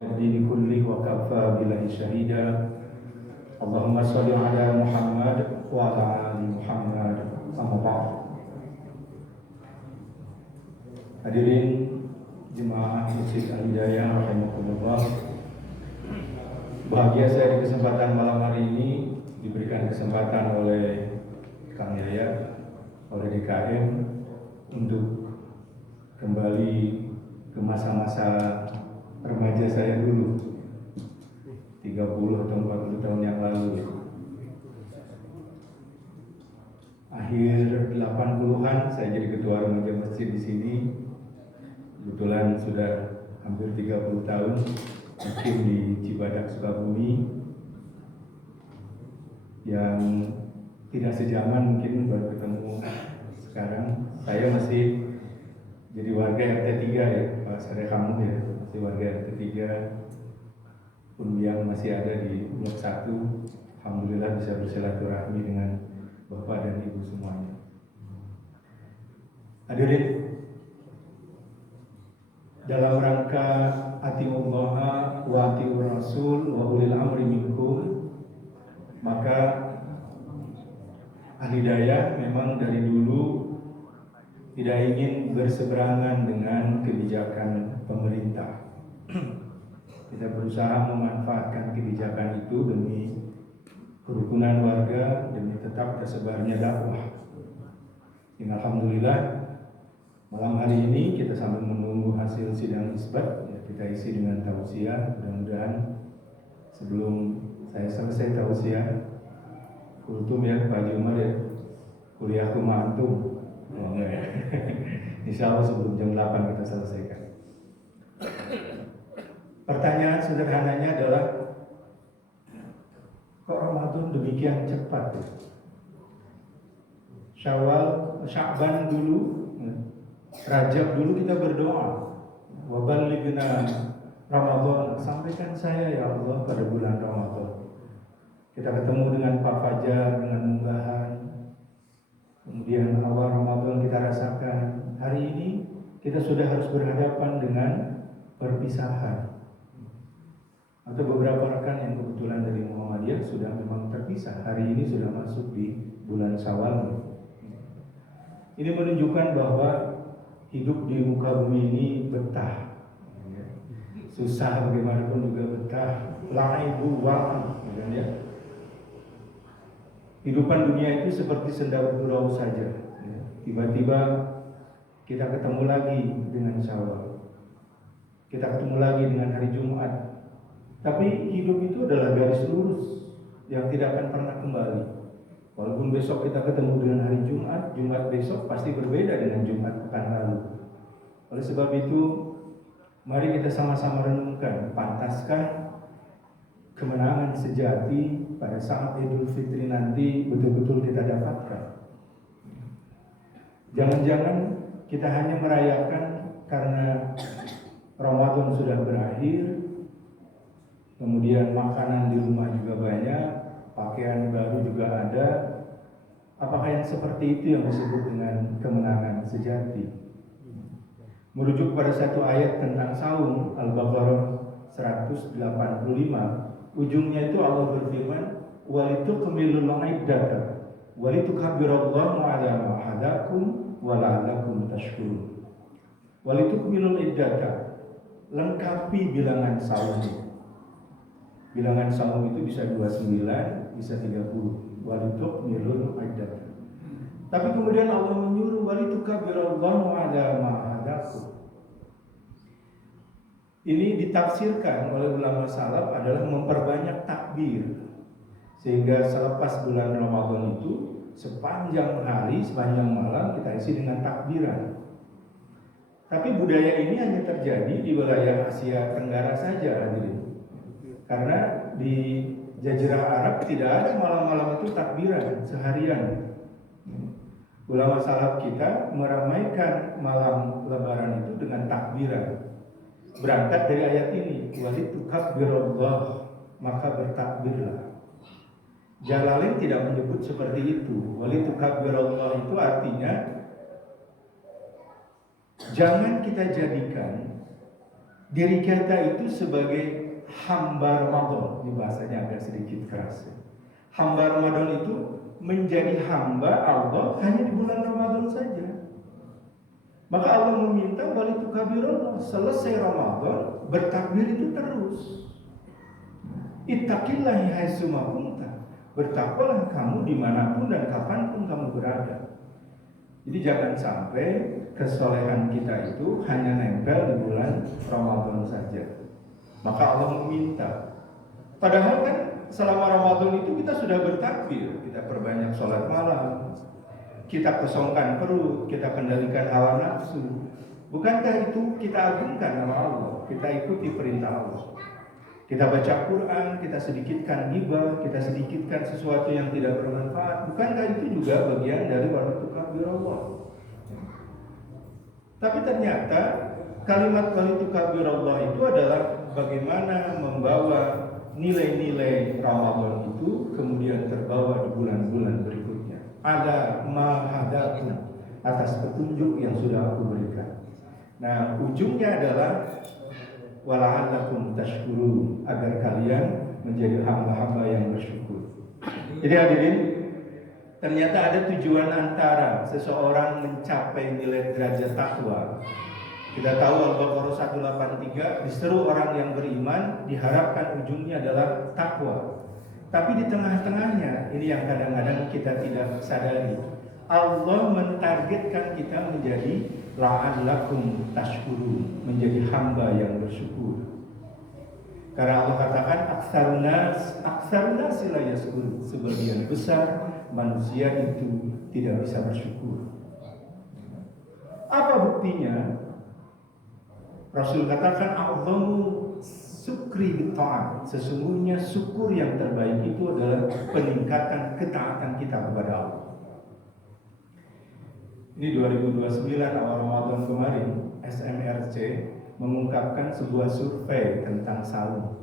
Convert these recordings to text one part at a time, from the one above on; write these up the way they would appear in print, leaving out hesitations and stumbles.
الدين كله وكفى بالله شهيدا اللهم صل على محمد وعلى آل محمد أما بعد. Hadirin jemaah Masjid Al-Hidayah rahimakumullah. Bahagia saya di kesempatan malam hari ini diberikan kesempatan oleh Kang Yaya, oleh DKM untuk kembali ke masa-masa remaja saya dulu 30 atau 40 tahun yang lalu. Akhir 80-an saya jadi ketua remaja masjid di sini. Kebetulan sudah hampir 30 tahun mukim di Cibadak, Sukabumi, yang tidak sejaman mungkin baru ketemu sekarang. Saya masih jadi warga RT 3 ya, Pak Sare kamu ya, masih warga RT 3. Yang masih ada di blok 1. Alhamdulillah bisa bersilaturahmi dengan Bapak dan Ibu semuanya. Hadirin, dalam rangka atiullaha wa atiur rasul wa ulil amri minkum, maka Al-Hidayah memang dari dulu tidak ingin berseberangan dengan kebijakan pemerintah. Kita berusaha memanfaatkan kebijakan itu demi kerukunan warga, demi tetap tersebarnya dakwah. Alhamdulillah malam hari ini kita sambil menunggu hasil sidang isbat, ya, kita isi dengan tausiah. Mudah-mudahan sebelum saya selesai tausiah, kultum ya Pak Haji Umar ya, kuliah rumah antum. Oh enggak ya. Insya Allah sebelum jam 8 kita selesaikan. Pertanyaan sederhananya adalah, kok Ramadan demikian cepat? Sya'ban dulu, Rajab dulu kita berdoa, wa ballighna Ramadan, sampaikan saya ya Allah pada bulan Ramadan. Kita ketemu dengan Pak Fajar, dengan munggahan. Kemudian awal Ramadan kita rasakan. Hari ini kita sudah harus berhadapan dengan perpisahan. Atau beberapa rekan yang kebetulan dari Muhammadiyah sudah memang terpisah. Hari ini sudah masuk di bulan Syawal. Ini menunjukkan bahwa hidup di muka bumi ini betah. Susah bagaimanapun juga betah. Laibu wa, ya. Kehidupan dunia itu seperti senda gurau saja. Tiba-tiba kita ketemu lagi dengan Syawal. Kita ketemu lagi dengan hari Jumat. Tapi hidup itu adalah garis lurus yang tidak akan pernah kembali. Walaupun besok kita ketemu dengan hari Jumat, Jumat besok pasti berbeda dengan Jumat pekan lalu. Oleh sebab itu, mari kita sama-sama renungkan, pantaskah kemenangan sejati pada saat Idul Fitri nanti betul-betul kita dapatkan? Jangan-jangan kita hanya merayakan karena Ramadan sudah berakhir, kemudian makanan di rumah juga banyak, pakaian baru juga ada. Apakah yang seperti itu yang disebut dengan kemenangan sejati? Merujuk pada satu ayat tentang saum, Al-Baqarah 185, ujungnya itu Allah berfirman, walitukmilul iddata walitukabbirullaha 'ala ma hadakum wa la'allakum tashkurun. Walitukmilul iddata, lengkapi bilangan saum. Bilangan saum itu bisa 29, bisa 30. Walitukmilul iddata. Tapi kemudian Allah menyuruh walitukabbirullaha 'ala ma hadakum. Ini ditafsirkan oleh ulama salaf adalah memperbanyak takbir, sehingga selepas bulan Ramadan itu sepanjang hari, sepanjang malam kita isi dengan takbiran. Tapi budaya ini hanya terjadi di wilayah Asia Tenggara saja, hadirin. Karena di Jazirah Arab tidak ada malam-malam itu takbiran seharian. Ulama salaf kita meramaikan malam Lebaran itu dengan takbiran. Berangkat dari ayat ini, walitukabbirullaha, maka bertakbirlah. Jalalain tidak menyebut seperti itu. Walitukabbirullaha itu artinya jangan kita jadikan diri kita itu sebagai hamba Ramadan. Ini bahasanya agak sedikit keras. Hamba Ramadan itu menjadi hamba Allah hanya di bulan Ramadan saja. Maka Allah meminta walitu kabirullah, selesai Ramadan bertakbir itu terus. Ittaqillahi haitsuma kunta. Bertakwalah kamu dimanapun dan kapanpun kamu berada. Jadi jangan sampai kesolehan kita itu hanya nempel di bulan Ramadan saja. Maka Allah meminta. Padahal kan selama Ramadan itu kita sudah bertakbir, kita perbanyak sholat malam, kita kosongkan perut, kita kendalikan hawa nafsu. Bukankah itu kita agungkan nama Allah, kita ikuti perintah Allah. Kita baca Quran, kita sedikitkan ghibah, kita sedikitkan sesuatu yang tidak bermanfaat. Bukankah itu juga bagian dari walitu kabirullah? Tapi ternyata kalimat walitu kabirullah itu adalah bagaimana membawa nilai-nilai Ramadan itu kemudian terbawa di bulan-bulan berikutnya. Ada mahadaku atas petunjuk yang sudah aku berikan. Nah, ujungnya adalah wala'allakum tashkurun, agar kalian menjadi hamba-hamba yang bersyukur. Jadi hadirin, ternyata ada tujuan antara seseorang mencapai nilai derajat takwa. Kita tahu Al-Baqarah 183 diseru orang yang beriman, diharapkan ujungnya adalah takwa. Tapi di tengah-tengahnya, ini yang kadang-kadang kita tidak sadari, Allah mentargetkan kita menjadi la'allakum tashkurun, menjadi hamba yang bersyukur. Karena Allah katakan aksarun nas la yashkurun, sebagian besar manusia itu tidak bisa bersyukur. Apa buktinya? Rasul katakan a'dhamu syukri bitta'at, sesungguhnya syukur yang terbaik itu adalah peningkatan ketaatan kita kepada Allah. Ini 2029 awal Ramadan kemarin, SMRC mengungkapkan sebuah survei tentang saum.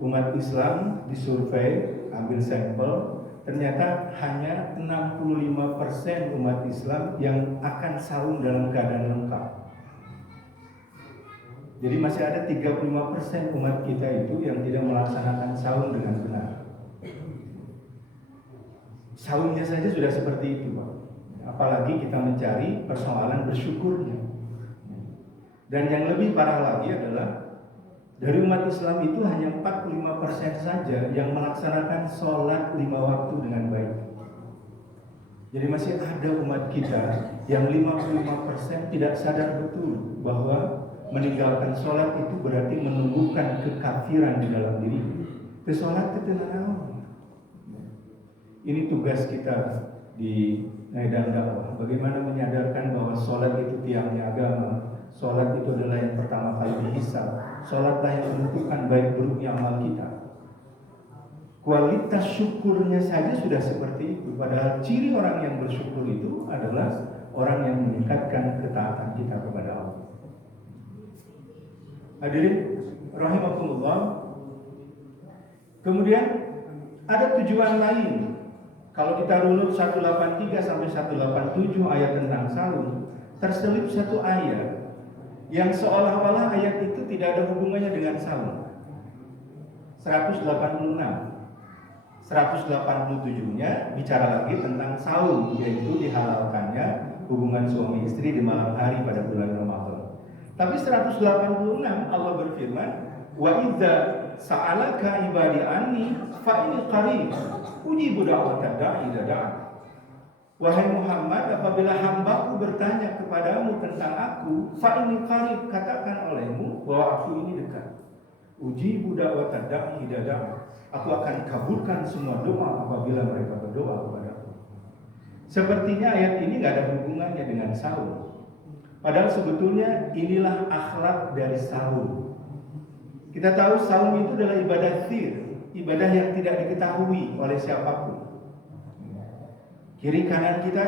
Umat Islam disurvei, ambil sampel, ternyata hanya 65% umat Islam yang akan saum dalam keadaan lengkap. Jadi masih ada 35% umat kita itu yang tidak melaksanakan saum dengan benar. Saumnya saja sudah seperti itu, Pak. Apalagi kita mencari persoalan bersyukurnya. Dan yang lebih parah lagi adalah dari umat Islam itu hanya 45% saja yang melaksanakan sholat 5 waktu dengan baik. Jadi masih ada umat kita yang 55% tidak sadar betul bahwa meninggalkan sholat itu berarti menumbuhkan kekafiran di dalam diri. Sholat itu naon? Ini tugas kita di medan dakwah. Bagaimana menyadarkan bahwa sholat itu tiangnya agama. Sholat itu adalah yang pertama kali dihisab. Sholatlah yang menentukan baik buruknya amal kita. Kualitas syukurnya saja sudah seperti itu. Padahal ciri orang yang bersyukur itu adalah orang yang meningkatkan ketaatan kita kepada Allah. Hadirin rahimakumullah. Kemudian ada tujuan lain. Kalau kita runut 183 sampai 187 ayat tentang saum, terselip satu ayat yang seolah-olah ayat itu tidak ada hubungannya dengan saum. 186. 187-nya bicara lagi tentang saum, yaitu dihalalkannya hubungan suami istri di malam hari pada bulan Ramadan. Tapi 186 Allah berfirman, wa idza sa'alaka ibadi anni fa inni qarib ujibu da'watad da'i idza da'a. Wahai Muhammad, apabila hambaku bertanya kepadamu tentang aku, fa inni qarib, katakan olehmu bahwa aku ini dekat. Ujibu da'watad da'i idza da'a. Aku akan kabulkan semua doa apabila mereka berdoa kepadaku. Sepertinya ayat ini tidak ada hubungannya dengan saum. Padahal sebetulnya inilah akhlak dari saum. Kita tahu saum itu adalah ibadah sir, ibadah yang tidak diketahui oleh siapapun. Kiri kanan kita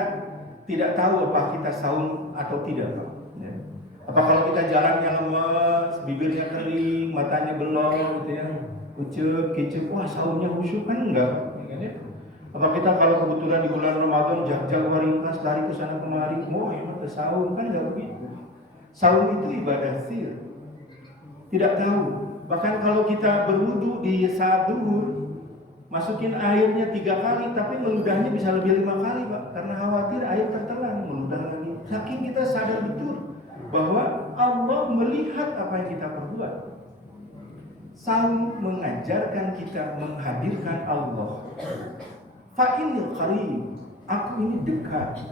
tidak tahu apa kita saum atau tidak. Apa kalau kita jalannya lemas, bibirnya kering, matanya belok, gitu ya, ucep, kicep, wah saumnya khusyuk kan enggak? Apa kita kalau kebetulan di bulan Ramadan jak-jak waringkas lari ke sana kemari, mau hebat ke saum kan enggak begitu. Saum itu ibadah sir. tidak tahu. Bahkan kalau kita berwudu di saat duhur, masukin airnya 3 kali, tapi meludahnya bisa lebih 5 kali, Pak, karena khawatir air tertelan, meludah lagi. Saking kita sadar betul bahwa Allah melihat apa yang kita perbuat. Saum mengajarkan kita menghadirkan Allah. Fa'inil qarib, aku ini dekat.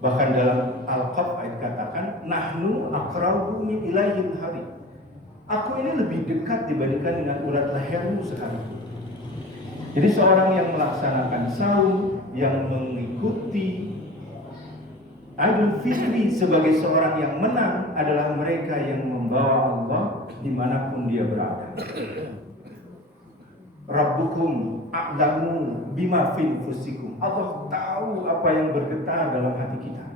Bahkan dalam Al-Qaf ayat katakan, nahnu aqrabu min ilaihil hari. Aku ini lebih dekat dibandingkan dengan urat lehermu sekarang. Jadi seorang yang melaksanakan saum, yang mengikuti Idul Fitri sebagai seorang yang menang adalah mereka yang membawa Allah dimanapun dia berada. Rabbukum a'lamu bima fi anfusikum. Allah tahu apa yang bergetar dalam hati kita.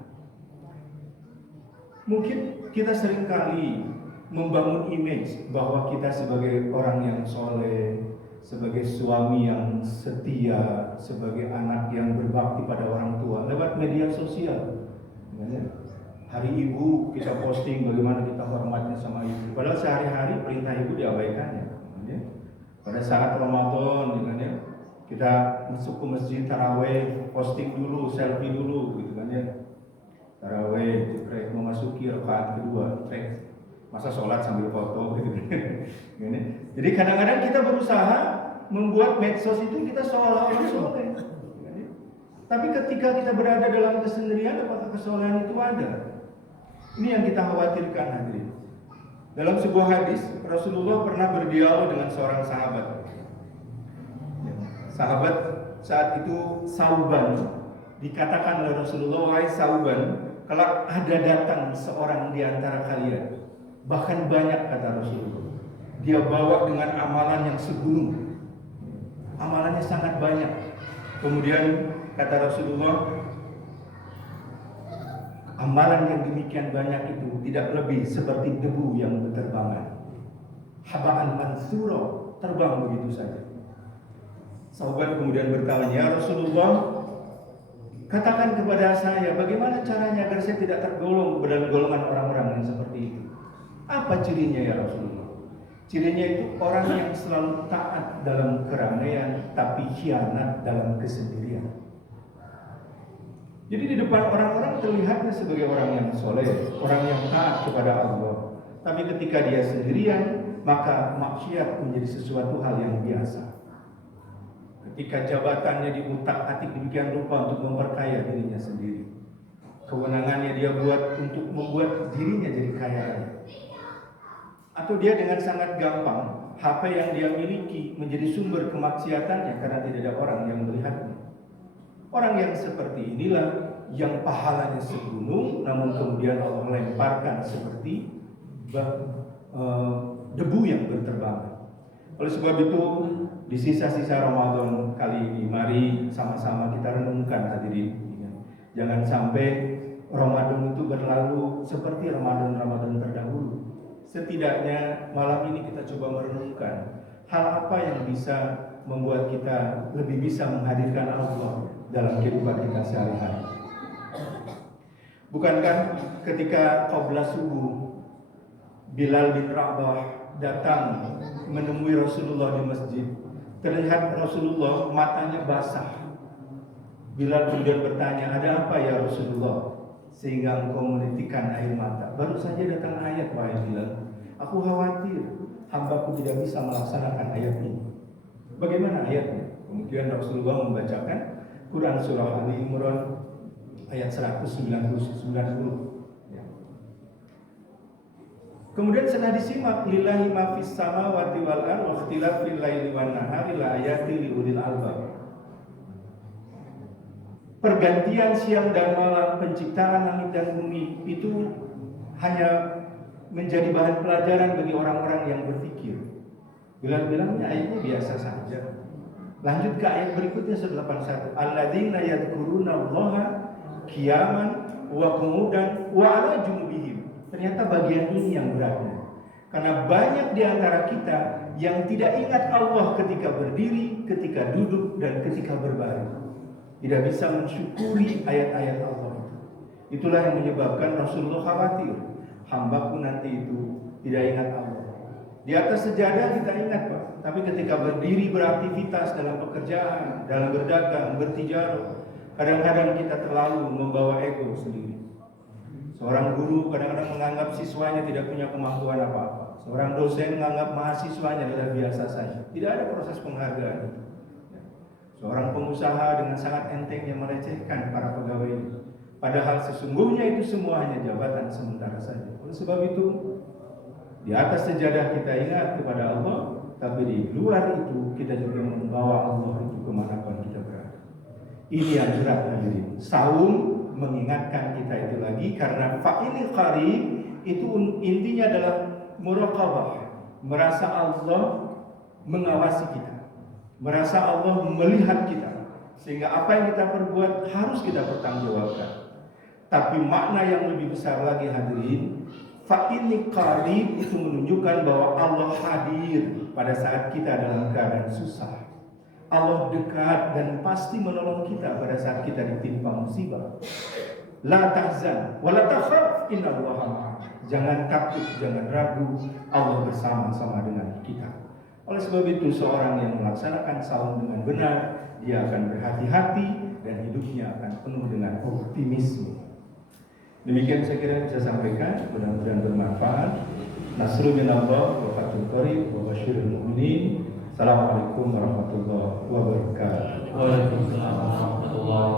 Mungkin kita seringkali membangun image bahwa kita sebagai orang yang soleh, sebagai suami yang setia, sebagai anak yang berbakti pada orang tua lewat media sosial. Hari Ibu kita posting bagaimana kita hormatnya sama ibu. Padahal sehari-hari perintah ibu diabaikannya. Pada saat Ramadan, kita masuk ke masjid taraweh, posting dulu, selfie dulu, gitu kan ya. Taraweh, cekrek, memasuki rakaat kedua, cekrek. Masa sholat sambil foto, gitu. Jadi kadang-kadang kita berusaha membuat medsos itu kita seolah-olah soleh. Tapi ketika kita berada dalam kesendirian, apakah kesolehan itu ada? Ini yang kita khawatirkan, hadirin. Dalam sebuah hadis, Rasulullah pernah berdialog dengan seorang sahabat. Sahabat saat itu Sauban, dikatakan oleh Rasulullah, wahai Sauban, kalau ada datang seorang di antara kalian, bahkan banyak, kata Rasulullah, dia bawa dengan amalan yang segunung, amalannya sangat banyak. Kemudian kata Rasulullah, amalan yang demikian banyak itu tidak lebih seperti debu yang berterbangan. Haba'an mansura, terbang begitu saja. Sahabat kemudian bertanya, ya Rasulullah, katakan kepada saya bagaimana caranya agar saya tidak tergolong dalam golongan orang-orang yang seperti itu. Apa cirinya ya Rasulullah? Cirinya itu orang yang selalu taat dalam keramaian tapi khianat dalam kesendirian. Jadi di depan orang-orang terlihatnya sebagai orang yang soleh, orang yang taat kepada Allah. Tapi ketika dia sendirian, maka maksiat menjadi sesuatu hal yang biasa. Ketika jabatannya diutak-atik demikian rupa untuk memperkaya dirinya sendiri, kewenangannya dia buat untuk membuat dirinya jadi kaya. Atau dia dengan sangat gampang, HP yang dia miliki menjadi sumber kemaksiatannya karena tidak ada orang yang melihatnya. Orang yang seperti inilah yang pahalanya segunung, namun kemudian Allah lemparkan seperti debu yang berterbangan. Oleh sebab itu, di sisa-sisa Ramadan kali ini, mari sama-sama kita renungkan, hadirin. Jangan sampai Ramadan itu berlalu seperti Ramadan-Ramadan terdahulu. Setidaknya malam ini kita coba merenungkan hal apa yang bisa membuat kita lebih bisa menghadirkan Allah dalam kehidupan kita sehari-hari. Bukankah ketika qabla subuh Bilal bin Rabah datang menemui Rasulullah di masjid, terlihat Rasulullah matanya basah. Bilal kemudian bertanya, ada apa ya Rasulullah sehingga engkau menitikan air mata? Baru saja datang ayat, wahai Bilal. Aku khawatir hambaku tidak bisa melaksanakan ayat ini. Bagaimana ayatnya? Kemudian Rasulullah membacakan Quran surah Ali Imran ayat 190. Kemudian setelah disimak, lillahi ma fis samawati wal ardi wa ikhtilafil laili wan nahari la ayatin li ulil albab. Pergantian siang dan malam, penciptaan langit dan bumi itu hanya menjadi bahan pelajaran bagi orang-orang yang berpikir. Bilang-bilangnya ayatnya biasa saja. Lanjut ke ayat berikutnya 181. Alladzina yadhkuruna Allaha qiyaman wa qu'udan wa 'ala junubihim. Ternyata bagian ini yang beratnya. Karena banyak di antara kita yang tidak ingat Allah ketika berdiri, ketika duduk, dan ketika berbaring. Tidak bisa mensyukuri ayat-ayat Allah itu. Itulah yang menyebabkan Rasulullah khawatir hambaku nanti itu tidak ingat Allah. Di atas sejadah kita ingat Pak, tapi ketika berdiri beraktivitas dalam pekerjaan, dalam berdagang, bertijarah, kadang-kadang kita terlalu membawa ego sendiri. Seorang guru kadang-kadang menganggap siswanya tidak punya kemampuan apa-apa. Seorang dosen menganggap mahasiswanya adalah biasa saja. Tidak ada proses penghargaan itu. Seorang pengusaha dengan sangat entengnya melecehkan para pegawai. Padahal sesungguhnya itu semua hanya jabatan sementara saja. Oleh sebab itu, di atas sejadah kita ingat kepada Allah, tapi di luar itu kita juga membawa Allah itu kemanapun kita berada. Ini yang berat hadirin. Saum mengingatkan kita itu lagi, karena fa'inil qarib itu intinya adalah muraqabah, merasa Allah mengawasi kita, merasa Allah melihat kita, sehingga apa yang kita perbuat harus kita pertanggungjawabkan. Tapi makna yang lebih besar lagi hadirin, fa'inil qarib itu menunjukkan bahwa Allah hadir pada saat kita dalam keadaan susah. Allah dekat dan pasti menolong kita pada saat kita ditimpa musibah. La tahzan wa la takhaf, innallaha ma'ana. Jangan takut, jangan ragu, Allah bersama-sama dengan kita. Oleh sebab itu, seorang yang melaksanakan saum dengan benar, dia akan berhati-hati dan hidupnya akan penuh dengan optimisme. Demikian saya kira bisa sampaikan, mudah-mudahan bermanfaat. Nasrul minallah wa fathul qarib wa basyiril mu'minin. Assalamualaikum warahmatullahi wabarakatuh. Waalaikumsalam warahmatullahi wabarakatuh.